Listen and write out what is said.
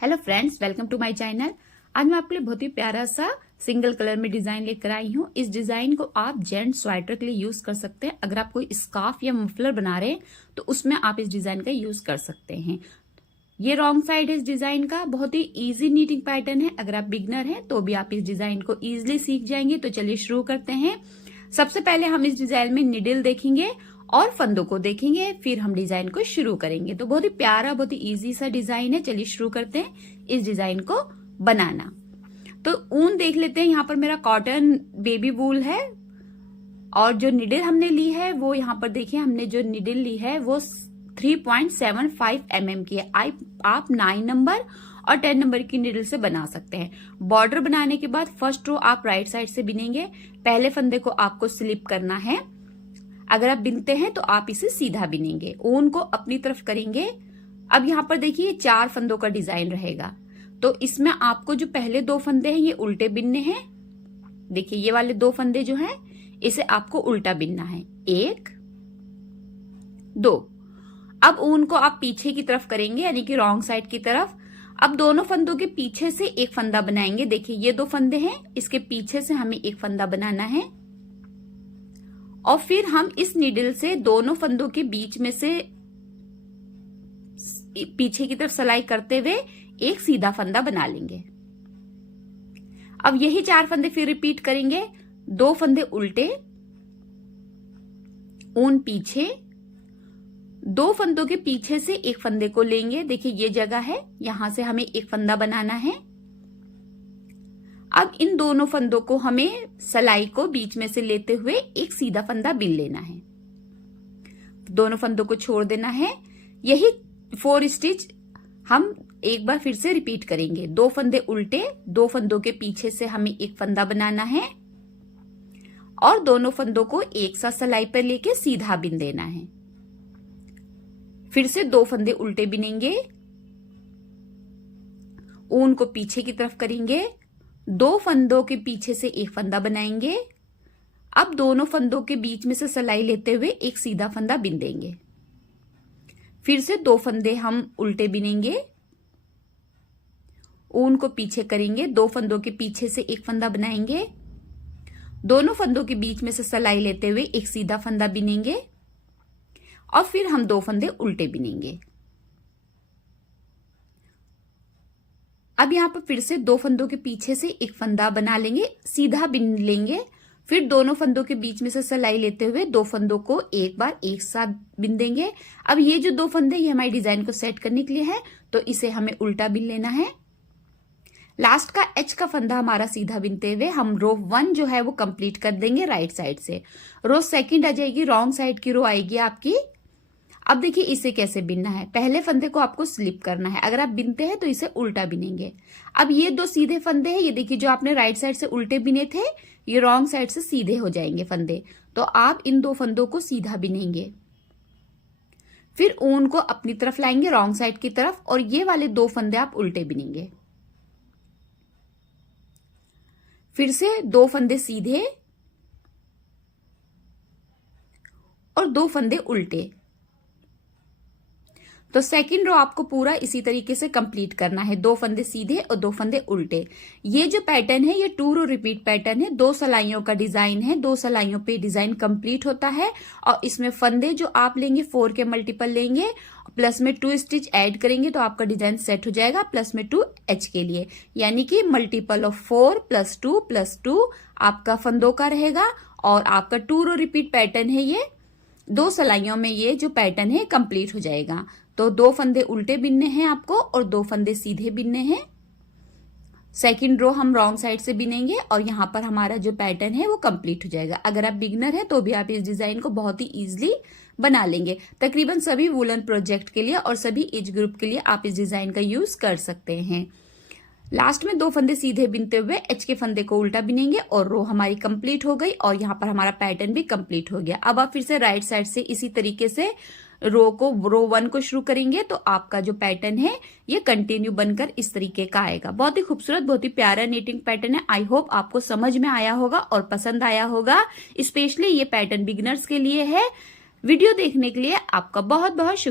Hello friends, welcome to my channel. आज मैं आपके लिए बहुत ही प्यारा सा सिंगल कलर में डिजाइन लेकर आई हूँ। इस डिजाइन को आप जेंट्स स्वेटर के लिए यूज कर सकते हैं। अगर आप कोई स्कार्फ या मफलर बना रहे हैं तो उसमें आप इस डिजाइन का यूज कर सकते हैं। ये रॉन्ग साइड है इस डिजाइन का। बहुत ही इजी नीटिंग पैटर्न है। अगर आप बिगनर हैं तो भी आप इस डिजाइन को इजिली सीख जाएंगे। तो चलिए शुरू करते हैं। सबसे पहले हम इस डिजाइन में निडल देखेंगे और फंदों को देखेंगे, फिर हम डिजाइन को शुरू करेंगे। तो बहुत ही प्यारा, बहुत ही इजी सा डिजाइन है। चलिए शुरू करते हैं इस डिजाइन को बनाना। तो ऊन देख लेते हैं। यहाँ पर मेरा कॉटन बेबी वूल है और जो निडल हमने ली है वो यहाँ पर देखिए, हमने जो निडल ली है वो 3.75 mm की है। आप 9 नंबर और 10 नंबर की निडल से बना सकते हैं। बॉर्डर बनाने के बाद फर्स्ट रो आप राइट साइड से बिनेंगे। पहले फंदे को आपको स्लिप करना है। अगर आप बिनते हैं तो आप इसे सीधा बिनेंगे। ऊन को अपनी तरफ करेंगे। अब यहाँ पर देखिए 4 फंदों का डिजाइन रहेगा। तो इसमें आपको जो पहले 2 फंदे हैं ये उल्टे बिनने हैं। देखिए ये वाले 2 फंदे जो हैं इसे आपको उल्टा बिनना है। 1 2। अब ऊन को आप पीछे की तरफ करेंगे, यानी कि रॉन्ग साइड की तरफ। अब दोनों फंदों के पीछे से एक फंदा बनाएंगे। देखिए ये 2 फंदे हैं, इसके पीछे से हमें एक फंदा बनाना है और फिर हम इस नीडल से दोनों फंदों के बीच में से पीछे की तरफ सिलाई करते हुए एक सीधा फंदा बना लेंगे। अब यही 4 फंदे फिर रिपीट करेंगे। 2 फंदे उल्टे, ऊन पीछे, 2 फंदों के पीछे से एक फंदे को लेंगे। देखिए ये जगह है, यहां से हमें एक फंदा बनाना है। अब इन दोनों फंदों को हमें सिलाई को बीच में से लेते हुए एक सीधा फंदा बिन लेना है। दोनों फंदों को छोड़ देना है। यही 4 स्टिच हम एक बार फिर से रिपीट करेंगे। 2 फंदे उल्टे, 2 फंदों के पीछे से हमें एक फंदा बनाना है और दोनों फंदों को एक साथ सिलाई पर लेके सीधा बिन देना है। फिर से 2 फंदे उल्टे बिनेंगे, ऊन को पीछे की तरफ करेंगे, 2 फंदों के पीछे से एक फंदा बनाएंगे। अब दोनों फंदों के बीच में से सिलाई लेते हुए एक सीधा फंदा बिन देंगे। फिर से 2 फंदे हम उल्टे बिनेंगे, ऊन को पीछे करेंगे, 2 फंदों के पीछे से एक फंदा बनाएंगे, दोनों फंदों के बीच में से सिलाई लेते हुए एक सीधा फंदा बिनेंगे और फिर हम 2 फंदे उल्टे बिनेंगे। अब यहाँ पर फिर से 2 फंदों के पीछे से एक फंदा बना लेंगे, सीधा बिन लेंगे। फिर दोनों फंदों के बीच में से सिलाई लेते हुए 2 फंदों को एक बार एक साथ बिन देंगे। अब ये जो 2 फंदे ये हमारी डिजाइन को सेट करने के लिए है, तो इसे हमें उल्टा बिन लेना है। लास्ट का एच का फंदा हमारा सीधा बिनते हुए हम रो 1 जो है वो कंप्लीट कर देंगे राइट साइड से। रो 2 आ जाएगी, रॉन्ग साइड की रो आएगी आपकी। अब देखिए इसे कैसे बिनना है। पहले फंदे को आपको स्लिप करना है। अगर आप बिनते हैं तो इसे उल्टा बिनेंगे। अब ये 2 सीधे फंदे हैं, ये देखिए जो आपने राइट साइड से उल्टे बिने थे ये रॉन्ग साइड से सीधे हो जाएंगे फंदे। तो आप इन 2 फंदों को सीधा बिनेंगे। फिर ऊन को अपनी तरफ लाएंगे रॉन्ग साइड की तरफ और ये वाले 2 फंदे आप उल्टे बिनेंगे। फिर से 2 फंदे सीधे और 2 फंदे उल्टे। तो सेकंड रो आपको पूरा इसी तरीके से कंप्लीट करना है। 2 फंदे सीधे और 2 फंदे उल्टे। ये जो पैटर्न है ये 2 रो रिपीट पैटर्न है। 2 सिलाइयों का डिजाइन है। 2 सिलाइयों पे डिजाइन कंप्लीट होता है और इसमें फंदे जो आप लेंगे 4 के मल्टीपल लेंगे, प्लस में 2 स्टिच ऐड करेंगे तो आपका डिजाइन सेट हो जाएगा। प्लस में 2 एच के लिए, यानी कि मल्टीपल ऑफ 4 + 2 + 2 आपका फंदों का रहेगा और आपका 2 रो रिपीट पैटर्न है। ये 2 सिलाइयों में ये जो पैटर्न है कंप्लीट हो जाएगा। तो 2 फंदे उल्टे बिनने हैं आपको और 2 फंदे सीधे बिनने हैं। सेकंड रो हम रॉन्ग साइड से बिनेंगे और यहाँ पर हमारा जो पैटर्न है वो कंप्लीट हो जाएगा। अगर आप बिगनर है तो भी आप इस डिजाइन को बहुत ही इजीली बना लेंगे। तकरीबन सभी वूलन प्रोजेक्ट के लिए और सभी एज ग्रुप के लिए आप इस डिजाइन का यूज कर सकते हैं। लास्ट में 2 फंदे सीधे बिनते हुए एच के फंदे को उल्टा बिनेंगे और रो हमारी कंप्लीट हो गई और यहाँ पर हमारा पैटर्न भी कंप्लीट हो गया। अब आप फिर से राइट साइड से इसी तरीके से रो 1 को शुरू करेंगे तो आपका जो पैटर्न है ये कंटिन्यू बनकर इस तरीके का आएगा। बहुत ही खूबसूरत, बहुत ही प्यारा नीटिंग पैटर्न है। आई होप आपको समझ में आया होगा और पसंद आया होगा। स्पेशली ये पैटर्न बिगिनर्स के लिए है। वीडियो देखने के लिए आपका बहुत बहुत शुक्रिया।